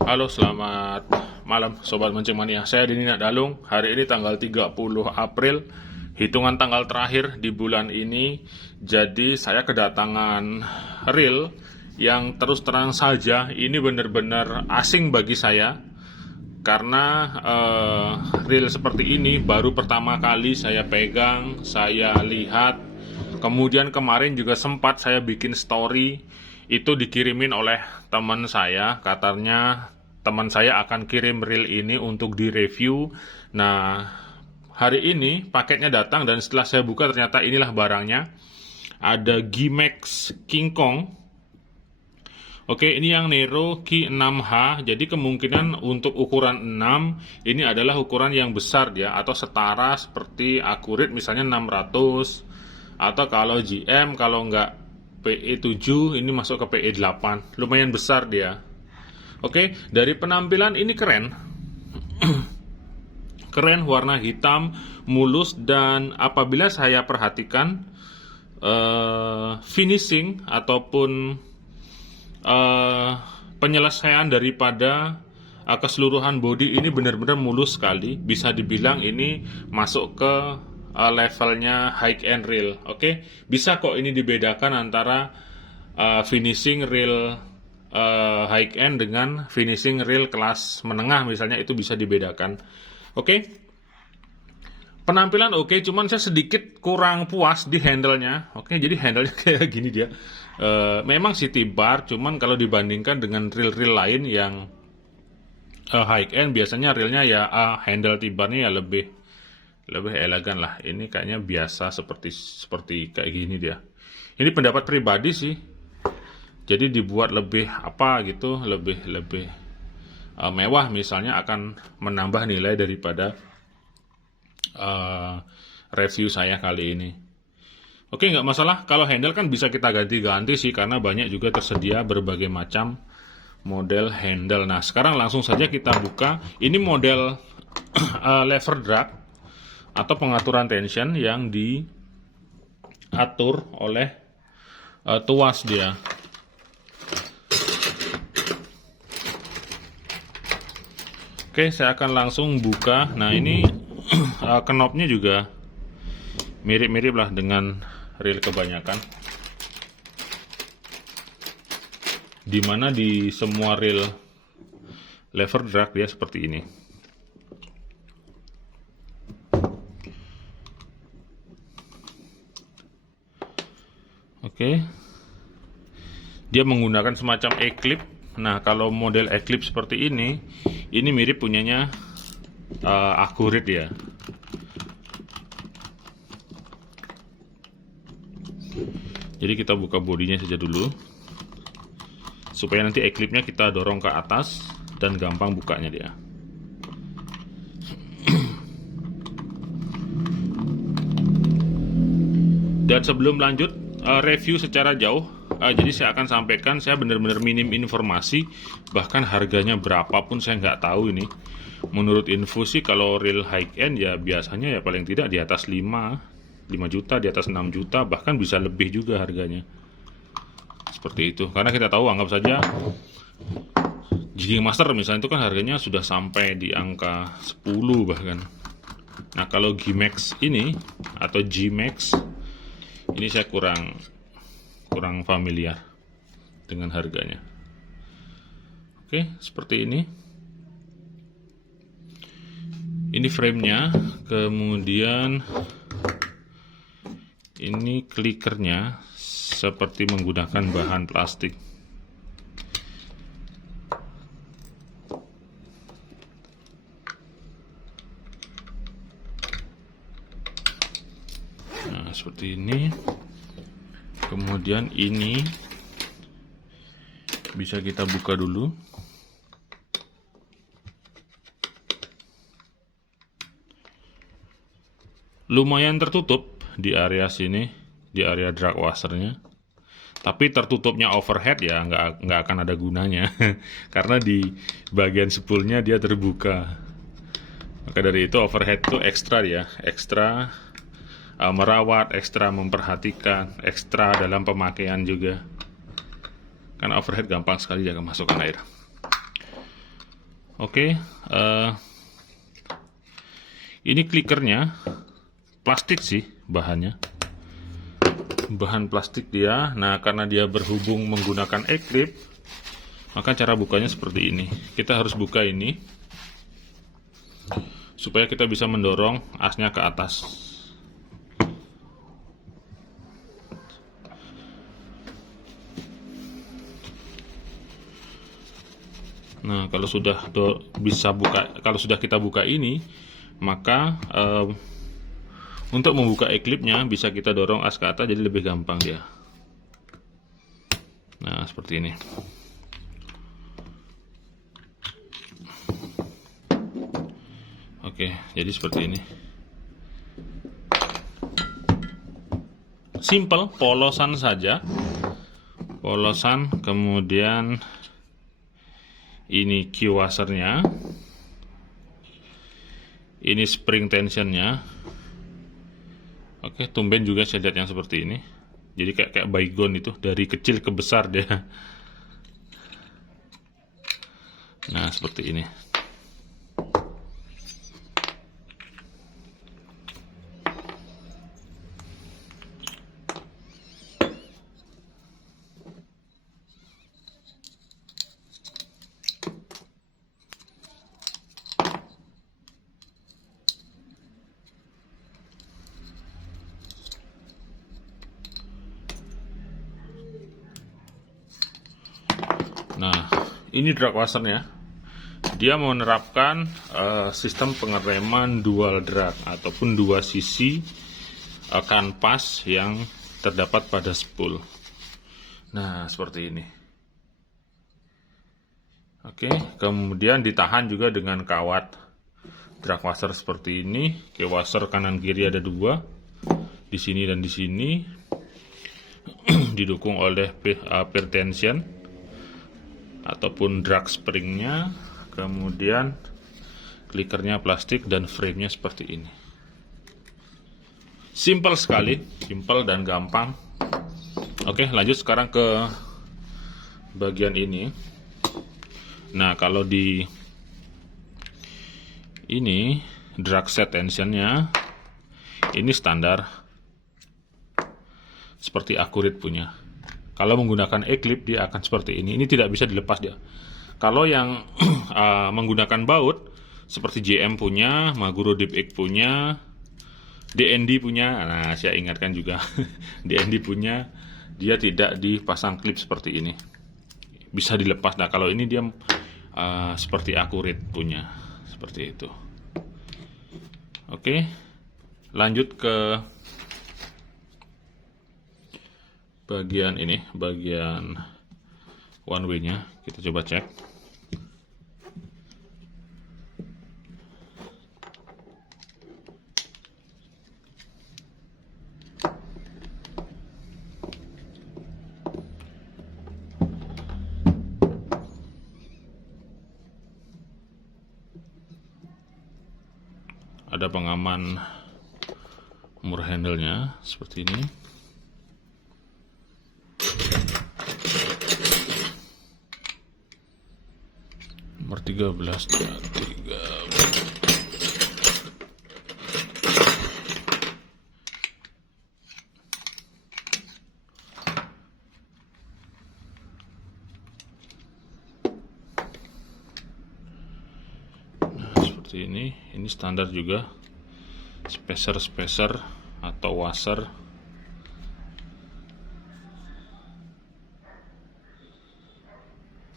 Halo, selamat malam Sobat Mancing Mania. Saya Dini Dalung. Hari ini tanggal 30 April, hitungan tanggal terakhir di bulan ini. Jadi saya kedatangan reel yang terus terang saja ini benar-benar asing bagi saya. Karena reel seperti ini baru pertama kali saya pegang, saya lihat. Kemudian kemarin juga sempat saya bikin story, itu dikirimin oleh teman saya. Katanya teman saya akan kirim reel ini untuk direview. Nah, hari ini paketnya datang dan setelah saya buka ternyata inilah barangnya. Ada Gimax King Kong. Oke, ini yang Nero Q6H. Jadi kemungkinan untuk ukuran 6 ini adalah ukuran yang besar ya, atau setara seperti Accurate misalnya 600, atau kalau GM, kalau nggak PE7, ini masuk ke PE8. Lumayan besar dia. Oke, dari penampilan ini keren. Keren, warna hitam, mulus, dan apabila saya perhatikan finishing ataupun penyelesaian daripada keseluruhan body ini benar-benar mulus sekali. Bisa dibilang ini masuk ke levelnya high end reel. Oke, bisa kok ini dibedakan antara finishing reel high end dengan finishing reel kelas menengah misalnya, itu bisa dibedakan. Oke, penampilan oke, cuman saya sedikit kurang puas di handle-nya. Oke, jadi handle-nya kayak gini dia. Memang city bar, cuman kalau dibandingkan dengan reel-reel lain yang high end, biasanya reelnya ya handle T-barnya ya lebih elegan lah. Ini kayaknya biasa seperti kayak gini dia. Ini pendapat pribadi sih. Jadi dibuat lebih apa gitu, lebih mewah misalnya, akan menambah nilai daripada review saya kali ini. Oke, nggak masalah. Kalau handle kan bisa kita ganti-ganti sih, karena banyak juga tersedia berbagai macam model handle. Nah, sekarang langsung saja kita buka. Ini model lever drag atau pengaturan tension yang diatur oleh tuas dia. Oke, saya akan langsung buka. Nah, ini knopnya juga mirip-mirip lah dengan reel kebanyakan, dimana di semua reel lever drag dia seperti ini. Oke, dia menggunakan semacam E-clip. Nah, kalau model E-clip seperti ini mirip punyanya Accurate ya. Jadi kita buka bodinya saja dulu, supaya nanti E-clipnya kita dorong ke atas dan gampang bukanya dia. Dan sebelum lanjut review secara jauh, jadi saya akan sampaikan, saya benar-benar minim informasi, bahkan harganya berapapun saya nggak tahu ini. Menurut info sih kalau real high end ya biasanya ya paling tidak di atas 5 juta, di atas 6 juta, bahkan bisa lebih juga harganya. Seperti itu, karena kita tahu, anggap saja Jigging Master misalnya itu kan harganya sudah sampai di angka 10 bahkan. Nah, kalau Gimax ini atau G-Max ini saya kurang familiar dengan harganya. Oke, seperti ini. Ini frame-nya, kemudian ini klikernya seperti menggunakan bahan plastik. Nah, seperti ini. Kemudian ini bisa kita buka dulu. Lumayan tertutup di area sini, di area drag washernya. Tapi tertutupnya overhead ya nggak akan ada gunanya karena di bagian spoolnya dia terbuka. Maka dari itu overhead itu ekstra ya, ekstra merawat, ekstra memperhatikan, ekstra dalam pemakaian juga. Karena overhead gampang sekali ya kemasukan air. Oke, ini klikernya plastik sih bahannya, bahan plastik dia. Nah, karena dia berhubung menggunakan E-clip, maka cara bukanya seperti ini. Kita harus buka ini supaya kita bisa mendorong asnya ke atas. Nah, kalau sudah kita buka ini, maka untuk membuka E-clipnya bisa kita dorong as ke atas, jadi lebih gampang dia. Nah, seperti ini. Oke, jadi seperti ini. Simple, polosan saja. Polosan, kemudian ini Q washernya, ini spring tensionnya. Oke, tumben juga saya lihat yang seperti ini. Jadi kayak baygon itu, dari kecil ke besar dia. Nah, seperti ini. Nah, ini drag washernya. Dia menerapkan sistem pengereman dual drag ataupun dua sisi kanvas yang terdapat pada spool. Nah, seperti ini. Oke, kemudian ditahan juga dengan kawat drag washer seperti ini. Oke, washer kanan kiri ada dua, di sini dan di sini. Didukung oleh peer tension ataupun drag springnya, kemudian klikernya plastik dan framenya seperti ini. Simple sekali, simple dan gampang. Oke, lanjut sekarang ke bagian ini. Nah, kalau di ini drag set tensionnya ini standar seperti Accurate punya. Kalau menggunakan E-clip dia akan seperti ini. Ini tidak bisa dilepas dia. Kalau yang menggunakan baut seperti JM punya, Maguro Deep Egg punya, DND punya. Nah, saya ingatkan juga DND punya, dia tidak dipasang klip seperti ini. Bisa dilepas. Nah, kalau ini dia seperti Accurate punya. Seperti itu. Oke. Lanjut ke bagian ini, bagian one way-nya. Kita coba cek. Ada pengaman mur handle-nya seperti ini. Nomor 13 dan 13. Nah, seperti ini standar juga. Spacer atau washer.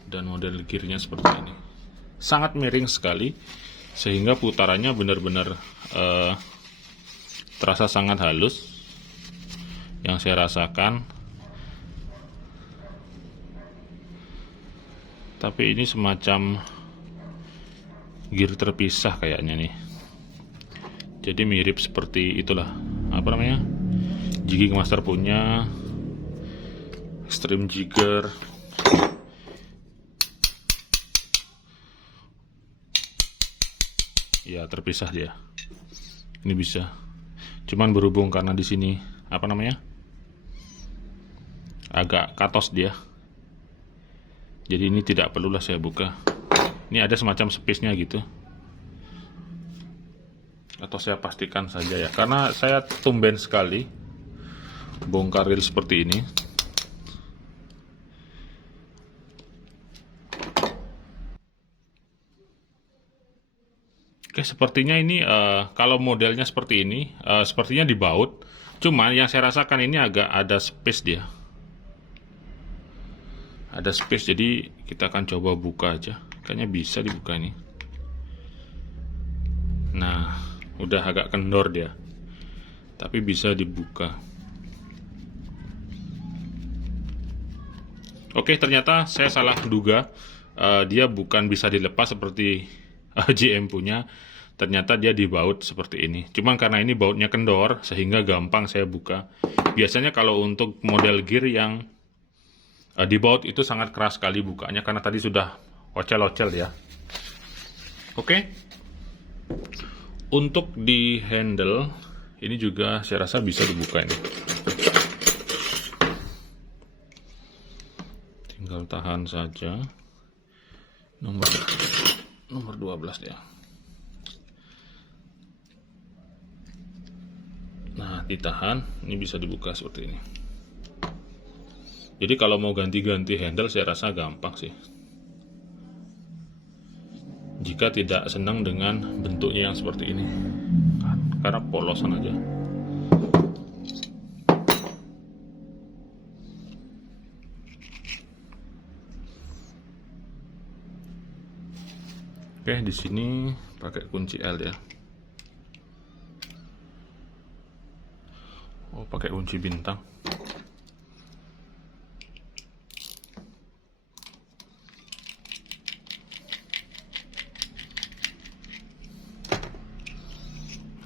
Dan model gearnya seperti ini. Sangat miring sekali, sehingga putarannya benar-benar terasa sangat halus. Yang saya rasakan, tapi ini semacam gear terpisah kayaknya nih. Jadi mirip seperti itulah, apa namanya, Jigging Master punya, Extreme Jigger. Ya, terpisah dia. Ini bisa. Cuman berhubung karena di sini apa namanya, agak katos dia. Jadi ini tidak perlulah saya buka. Ini ada semacam space-nya gitu. Atau saya pastikan saja ya, karena saya tumben sekali bongkar reel seperti ini. Oke, sepertinya ini kalau modelnya seperti ini, sepertinya dibaut. Cuman yang saya rasakan ini agak ada space dia. Ada space, jadi kita akan coba buka aja. Kayaknya bisa dibuka ini. Nah, udah agak kendor dia. Tapi bisa dibuka. Oke, ternyata saya salah duga. Dia bukan bisa dilepas seperti GM punya. Ternyata dia dibaut seperti ini. Cuman karena ini bautnya kendor, sehingga gampang saya buka. Biasanya kalau untuk model gear yang dibaut itu sangat keras sekali bukanya, karena tadi sudah ocel-ocel ya. Oke. Untuk di handle, ini juga saya rasa bisa dibuka ini. Tinggal tahan saja. Nomor 12 ya. Nah, ditahan, ini bisa dibuka seperti ini. Jadi kalau mau ganti-ganti handle saya rasa gampang sih. Jika tidak senang dengan bentuknya yang seperti ini. Karena polosan aja. Oke, di sini pakai kunci L ya. Oh, pakai kunci bintang.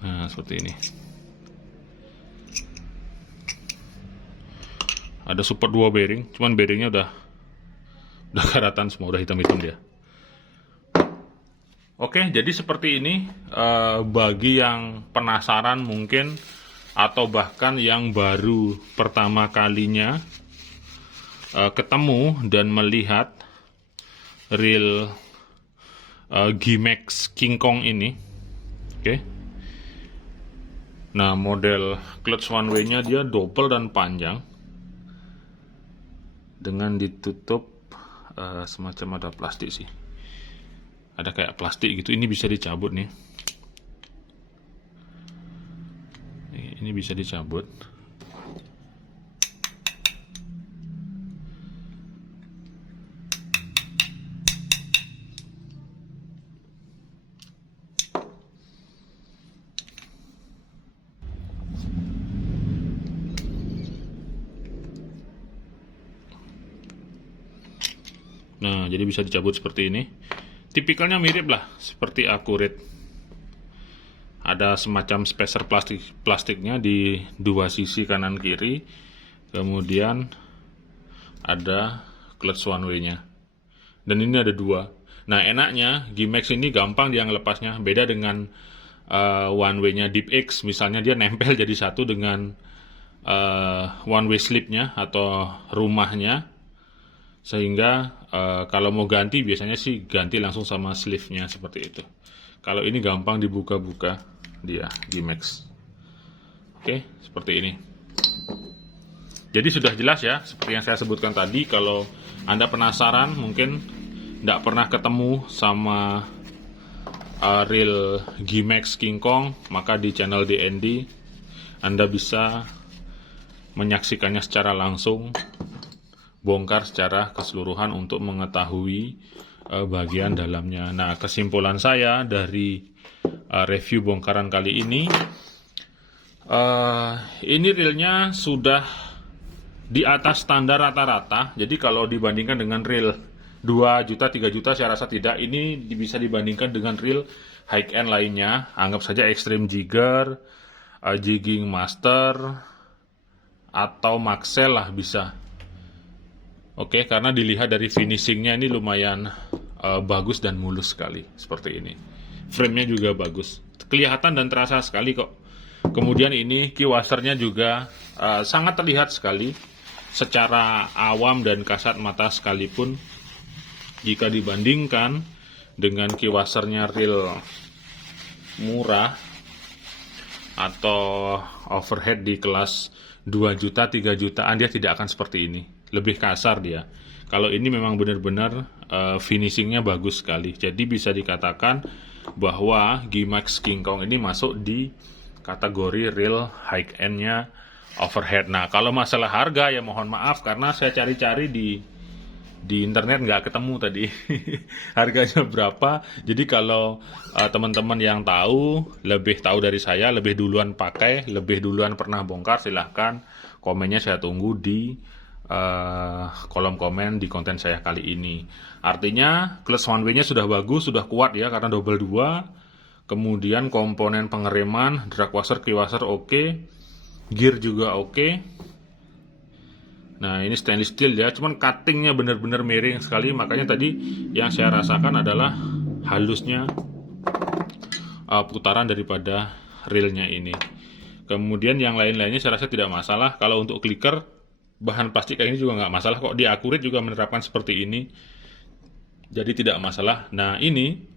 Nah, seperti ini. Ada support 2 bearing, cuman bearingnya udah karatan semua, udah hitam-hitam dia. Oke, jadi seperti ini. Bagi yang penasaran mungkin, atau bahkan yang baru pertama kalinya ketemu dan melihat reel Gimax King Kong ini. Oke. Nah, model clutch one way-nya dia double dan panjang, dengan ditutup semacam ada plastik sih. Ada kayak plastik gitu, ini bisa dicabut nih. Ini bisa dicabut. Nah, jadi bisa dicabut seperti ini. Tipikalnya mirip lah seperti Accurate. Ada semacam spacer plastiknya di dua sisi kanan kiri. Kemudian ada clutch one way-nya. Dan ini ada dua. Nah, enaknya Gimax ini gampang dia ngelepasnya. Beda dengan one way-nya Deep X. Misalnya dia nempel jadi satu dengan one way slip-nya atau rumahnya. Sehingga kalau mau ganti biasanya sih ganti langsung sama sleeve-nya seperti itu. Kalau ini gampang dibuka-buka dia Gimax. Oke, seperti ini. Jadi sudah jelas ya, seperti yang saya sebutkan tadi. Kalau Anda penasaran, mungkin tidak pernah ketemu sama reel Gimax King Kong, maka di channel DND Anda bisa menyaksikannya secara langsung, bongkar secara keseluruhan untuk mengetahui bagian dalamnya. Nah, kesimpulan saya dari review bongkaran kali ini reelnya sudah di atas standar rata-rata. Jadi kalau dibandingkan dengan reel 2 juta, 3 juta saya rasa tidak. Ini bisa dibandingkan dengan reel high end lainnya. Anggap saja Extreme Jigger, Jigging Master, atau Maxell lah bisa. Oke, karena dilihat dari finishingnya ini lumayan bagus dan mulus sekali, seperti ini. Frame-nya juga bagus, kelihatan dan terasa sekali kok. Kemudian ini key washer-nya juga sangat terlihat sekali, secara awam dan kasat mata sekalipun. Jika dibandingkan dengan kiwasernya real murah atau overhead di kelas 2 juta, 3 jutaan, dia tidak akan seperti ini. Lebih kasar dia. Kalau ini memang benar-benar finishingnya bagus sekali. Jadi bisa dikatakan bahwa Gimax King Kong ini masuk di kategori real high end-nya overhead. Nah, kalau masalah harga ya mohon maaf karena saya cari-cari di internet nggak ketemu tadi harganya berapa. Jadi kalau teman-teman yang lebih tahu dari saya, lebih duluan pakai, lebih duluan pernah bongkar, silahkan komennya saya tunggu di kolom komen di konten saya kali ini. Artinya clutch one way-nya sudah bagus, sudah kuat ya karena double 2. Kemudian komponen pengereman, drag washer, key washer oke. Gear juga oke. Nah, ini stainless steel ya, cuman cuttingnya benar-benar miring sekali. Makanya tadi yang saya rasakan adalah halusnya putaran daripada reelnya ini. Kemudian yang lain-lainnya saya rasa tidak masalah. Kalau untuk clicker, bahan plastik kayak ini juga nggak masalah kok. Di Accurate juga menerapkan seperti ini, jadi tidak masalah. Nah, ini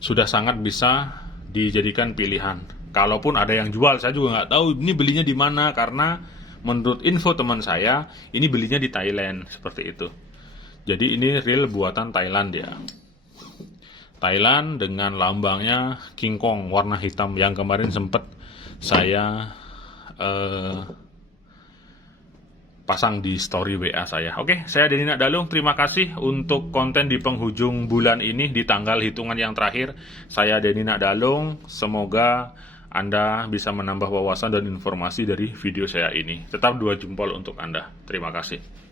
sudah sangat bisa dijadikan pilihan. Kalaupun ada yang jual, saya juga nggak tahu ini belinya di mana, karena menurut info teman saya, ini belinya di Thailand, seperti itu. Jadi ini reel buatan Thailand ya. Thailand dengan lambangnya King Kong warna hitam yang kemarin sempat saya pasang di story WA saya. Oke, saya Denny Nakdalung. Terima kasih untuk konten di penghujung bulan ini, di tanggal hitungan yang terakhir. Saya Denny Nakdalung. Semoga Anda bisa menambah wawasan dan informasi dari video saya ini. Tetap 2 jempol untuk Anda. Terima kasih.